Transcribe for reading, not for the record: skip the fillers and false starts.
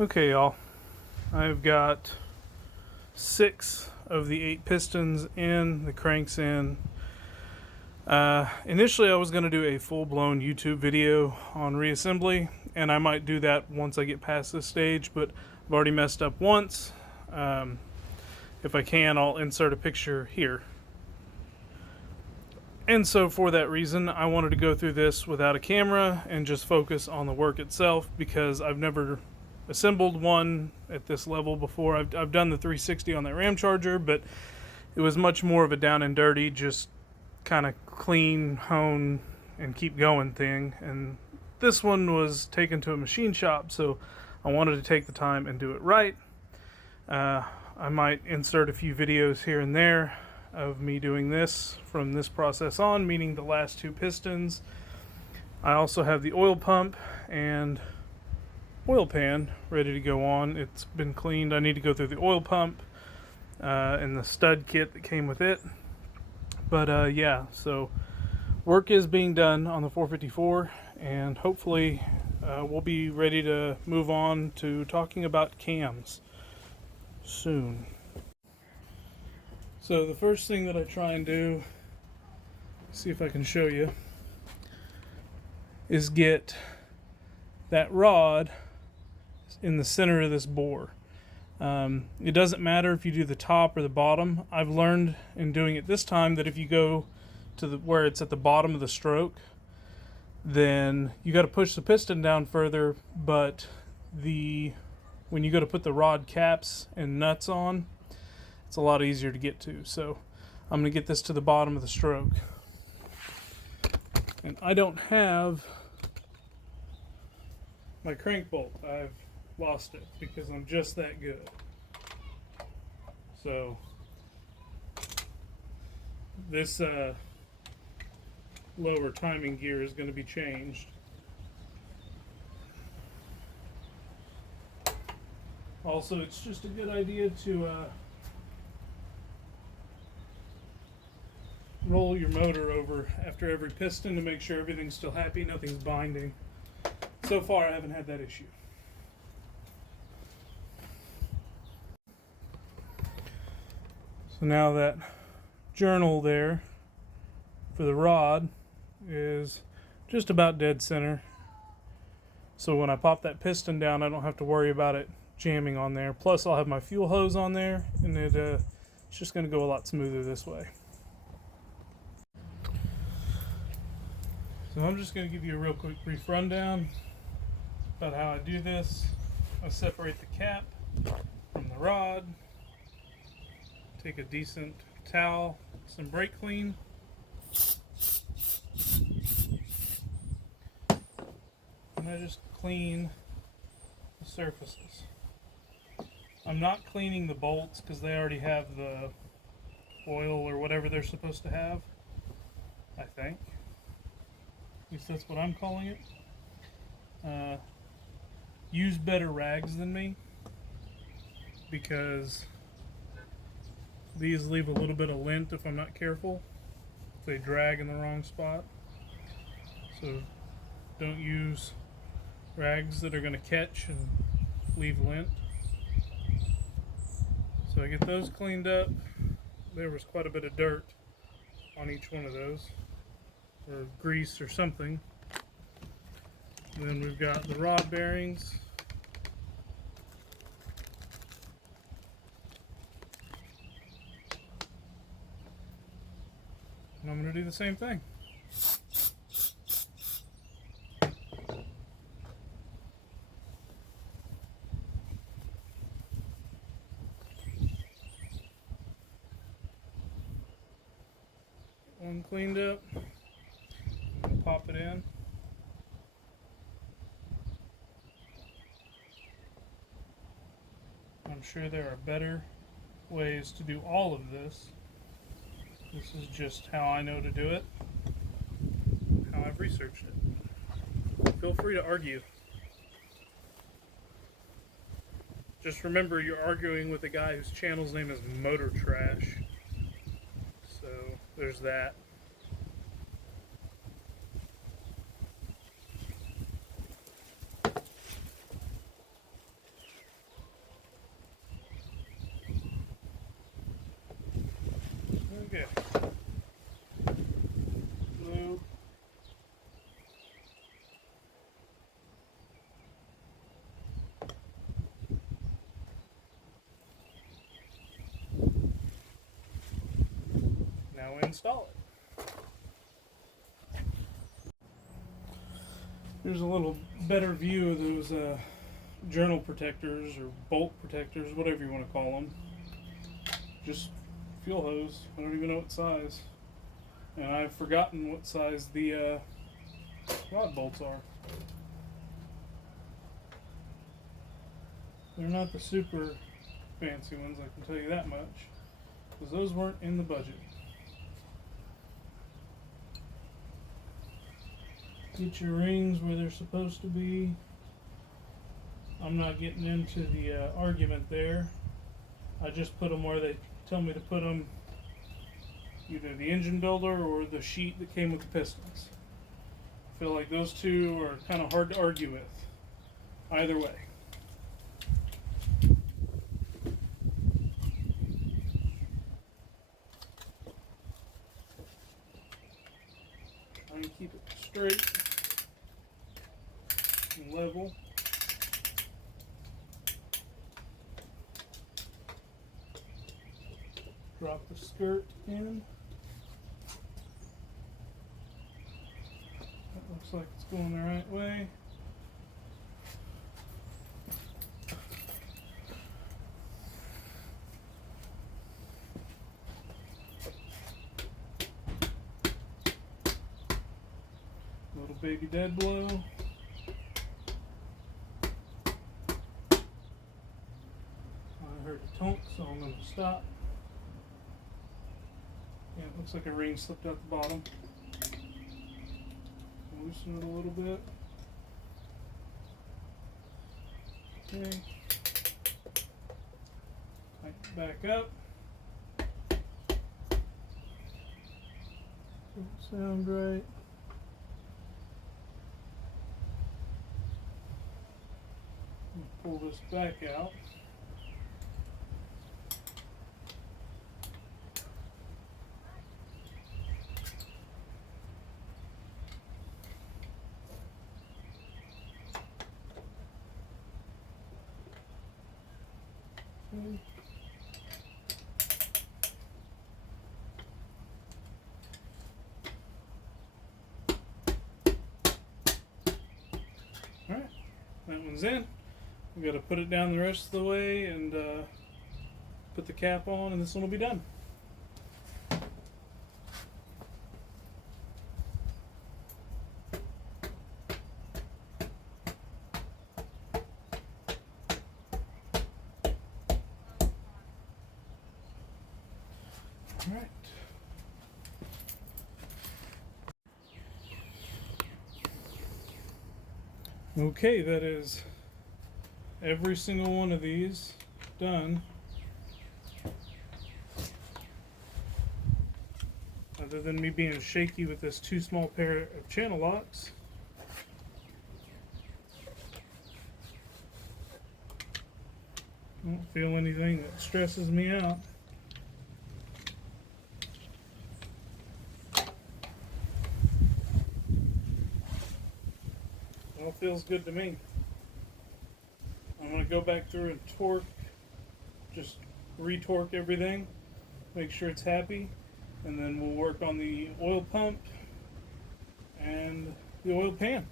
Okay, y'all. I've got 6 of the 8 pistons in, the cranks in. Initially, I was going to do a full-blown YouTube video on reassembly, and I might do that once I get past this stage, but I've already messed up once. If I can, I'll insert a picture here. And so for that reason, I wanted to go through this without a camera and just focus on the work itself, because I've never assembled one at this level before. I've done the 360 on that Ram Charger, but it was much more of a down and dirty, just kind of clean, hone, and keep going thing. And this one was taken to a machine shop, so I wanted to take the time and do it right. I might insert a few videos here and there of me doing this from this process on, meaning the last 2 pistons. I also have the oil pump and oil pan ready to go on. It's been cleaned. I need to go through the oil pump and the stud kit that came with it. But yeah, so work is being done on the 454, and hopefully we'll be ready to move on to talking about cams soon. So the first thing that I try and do, see if I can show you, is get that rod in the center of this bore. It doesn't matter if you do the top or the bottom. I've learned in doing it this time that if you go to where it's at the bottom of the stroke, then you got to push the piston down further, but when you go to put the rod caps and nuts on, it's a lot easier to get to. So I'm going to get this to the bottom of the stroke. And I don't have my crank bolt. I've lost it because I'm just that good. So this lower timing gear is going to be changed. Also, it's just a good idea to roll your motor over after every piston to make sure everything's still happy, nothing's binding. So far, I haven't had that issue. So now that journal there for the rod is just about dead center. So when I pop that piston down, I don't have to worry about it jamming on there. Plus, I'll have my fuel hose on there, and it's just going to go a lot smoother this way. So I'm just going to give you a real quick brief rundown about how I do this. I separate the cap from the rod, take a decent towel, some brake clean, and I just clean the surfaces. I'm not cleaning the bolts because they already have the oil or whatever they're supposed to have, I think. At least that's what I'm calling it. Use better rags than me, because these leave a little bit of lint if I'm not careful. If they drag in the wrong spot. So don't use rags that are going to catch and leave lint. So I get those cleaned up. There was quite a bit of dirt on each one of those, or grease or something. And then we've got the rod bearings. And I'm going to do the same thing. One cleaned up. I'll pop it in. I'm sure there are better ways to do all of this. This is just how I know to do it, how I've researched it. Feel free to argue. Just remember, you're arguing with a guy whose channel's name is Motor Trash. So there's that. install it. Here's a little better view of those journal protectors or bolt protectors, whatever you want to call them. Just fuel hose. I don't even know what size. And I've forgotten what size the rod bolts are. They're not the super fancy ones, I can tell you that much, because those weren't in the budget. Get your rings where they're supposed to be. I'm not getting into the argument there. I just put them where they tell me to put them, either the engine builder or the sheet that came with the pistons. I feel like those two are kind of hard to argue with, either way. Try and keep it straight and level. Drop the skirt in. That looks like it's going the right way. Little baby dead blow. I heard a tonk, so I'm going to stop. Yeah, it looks like a ring slipped out the bottom. Loosen it a little bit. Okay. Tighten it back up. Doesn't sound right. Pull this back out. Alright, that one's in. We got to put it down the rest of the way and put the cap on, and this one will be done. Alright. Okay, that is every single one of these done. Other than me being shaky with this too small pair of channel locks. I don't feel anything that stresses me out. All feels good to me. I'm going to go back through and torque, just re-torque everything, make sure it's happy, and then we'll work on the oil pump and the oil pan.